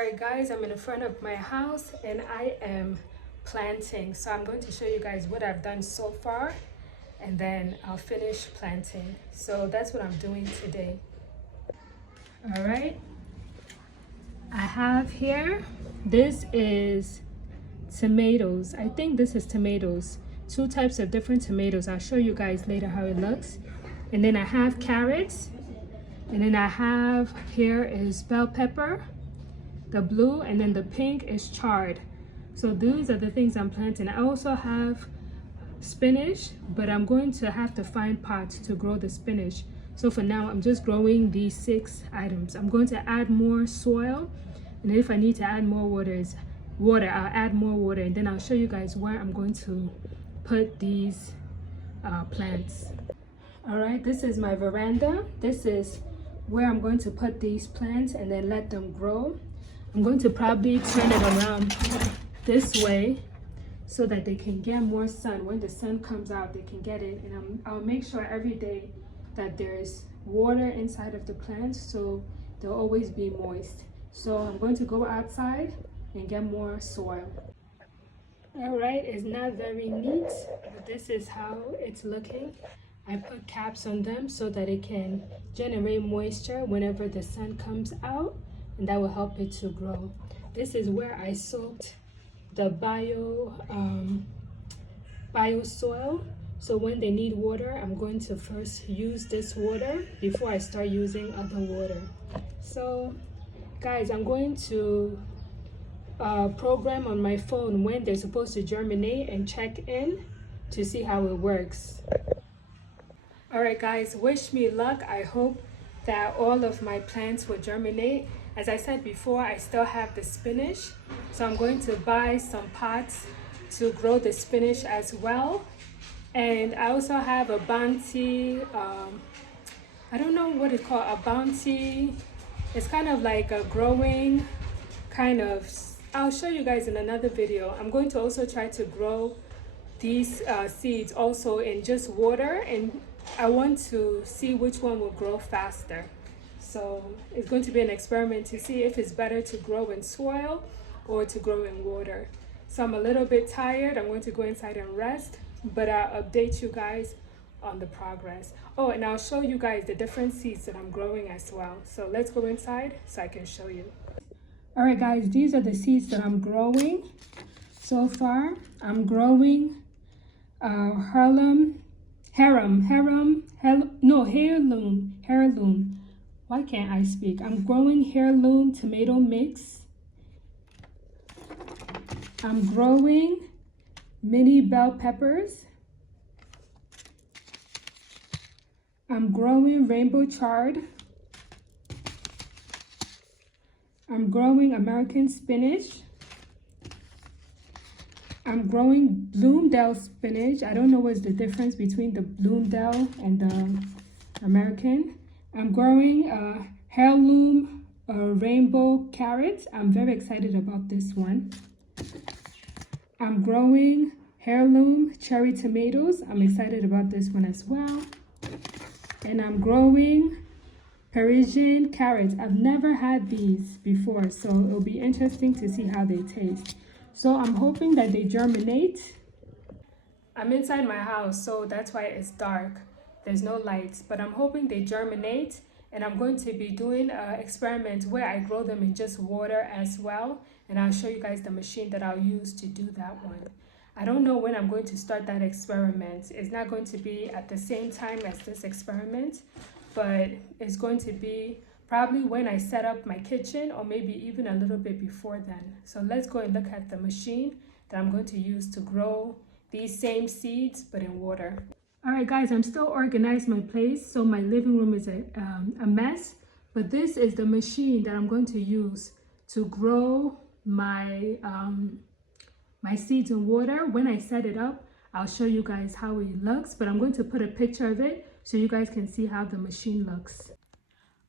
Alright guys, I'm in the front of my house and I am planting. So I'm going to show you guys what I've done so far and then I'll finish planting. So that's what I'm doing today. Alright, I have here, this is tomatoes. I think this is tomatoes. Two types of different tomatoes. I'll show you guys later how it looks. And then I have carrots. And then I have here is bell pepper, the blue, and then the pink is chard. So these are the things I'm planting. I also have spinach, but I'm going to have to find pots to grow the spinach. So for now, I'm just growing these 6 items. I'm going to add more soil, and if I need to add more water, I'll add more water, and then I'll show you guys where I'm going to put these plants. All right, this is my veranda. This is where I'm going to put these plants and then let them grow. I'm going to probably turn it around this way so that they can get more sun. When the sun comes out, they can get it. And I'll make sure every day that there's water inside of the plants so they'll always be moist. So I'm going to go outside and get more soil. All right, it's not very neat, but this is how it's looking. I put caps on them so that it can generate moisture whenever the sun comes out, and that will help it to grow. This is where I soaked the bio soil. So when they need water, I'm going to first use this water before I start using other water. So guys, I'm going to program on my phone when they're supposed to germinate and check in to see how it works. All right guys, wish me luck. I hope that all of my plants will germinate. As I said before, I still have the spinach, so I'm going to buy some pots to grow the spinach as well. And I also have a Bounty, I don't know what it's called, a Bounty. It's kind of like a growing kind of, I'll show you guys in another video. I'm going to also try to grow these seeds also in just water, and I want to see which one will grow faster. So it's going to be an experiment to see if it's better to grow in soil or to grow in water. So I'm a little bit tired. I'm going to go inside and rest, but I'll update you guys on the progress. Oh, and I'll show you guys the different seeds that I'm growing as well. So let's go inside so I can show you. All right guys, these are the seeds that I'm growing so far. I'm growing heirloom. Why can't I speak? I'm growing heirloom tomato mix. I'm growing mini bell peppers. I'm growing rainbow chard. I'm growing American spinach. I'm growing Bloomdale spinach. I don't know what's the difference between the Bloomdale and the American. I'm growing heirloom rainbow carrots. I'm very excited about this one. I'm growing heirloom cherry tomatoes. I'm excited about this one as well. And I'm growing Parisian carrots. I've never had these before, so it'll be interesting to see how they taste. So I'm hoping that they germinate. I'm inside my house, so that's why it's dark. There's no lights, but I'm hoping they germinate, and I'm going to be doing an experiment where I grow them in just water as well, and I'll show you guys the machine that I'll use to do that one. I don't know when I'm going to start that experiment. It's not going to be at the same time as this experiment, but it's going to be probably when I set up my kitchen, or maybe even a little bit before then. So let's go and look at the machine that I'm going to use to grow these same seeds, but in water. All right, guys, I'm still organizing my place, so my living room is a mess, but this is the machine that I'm going to use to grow my, my seeds in water. When I set it up, I'll show you guys how it looks, but I'm going to put a picture of it so you guys can see how the machine looks.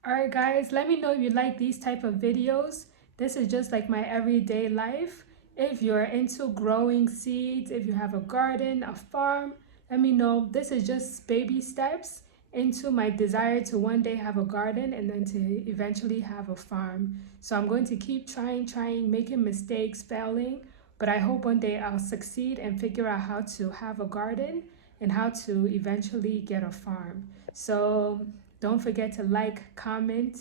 All right, guys, let me know if you like these type of videos. This is just like my everyday life. If you're into growing seeds, if you have a garden, a farm, let me know. This is just baby steps, into my desire to one day have a garden and then to eventually have a farm. So I'm going to keep trying, making mistakes, failing, but I hope one day I'll succeed and figure out how to have a garden and how to eventually get a farm. So don't forget to like, comment,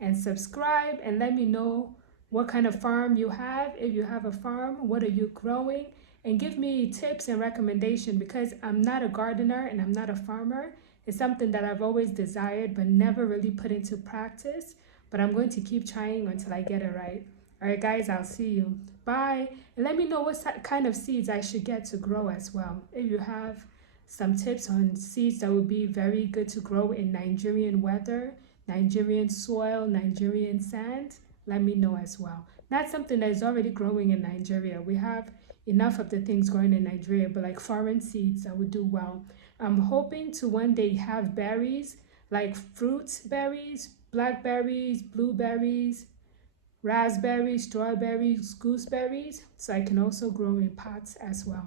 and subscribe, and let me know what kind of farm you have. If you have a farm, what are you growing? And give me tips and recommendation, because I'm not a gardener and I'm not a farmer. It's something that I've always desired but never really put into practice. But I'm going to keep trying until I get it right. All right, guys, I'll see you. Bye. And let me know what kind of seeds I should get to grow as well. If you have some tips on seeds that would be very good to grow in Nigerian weather, Nigerian soil, Nigerian sand, let me know as well. Not something that is already growing in Nigeria. We have enough of the things growing in Nigeria, but like foreign seeds that would do well. I'm hoping to one day have berries, like fruits berries, blackberries, blueberries, raspberries, strawberries, gooseberries, so I can also grow in pots as well.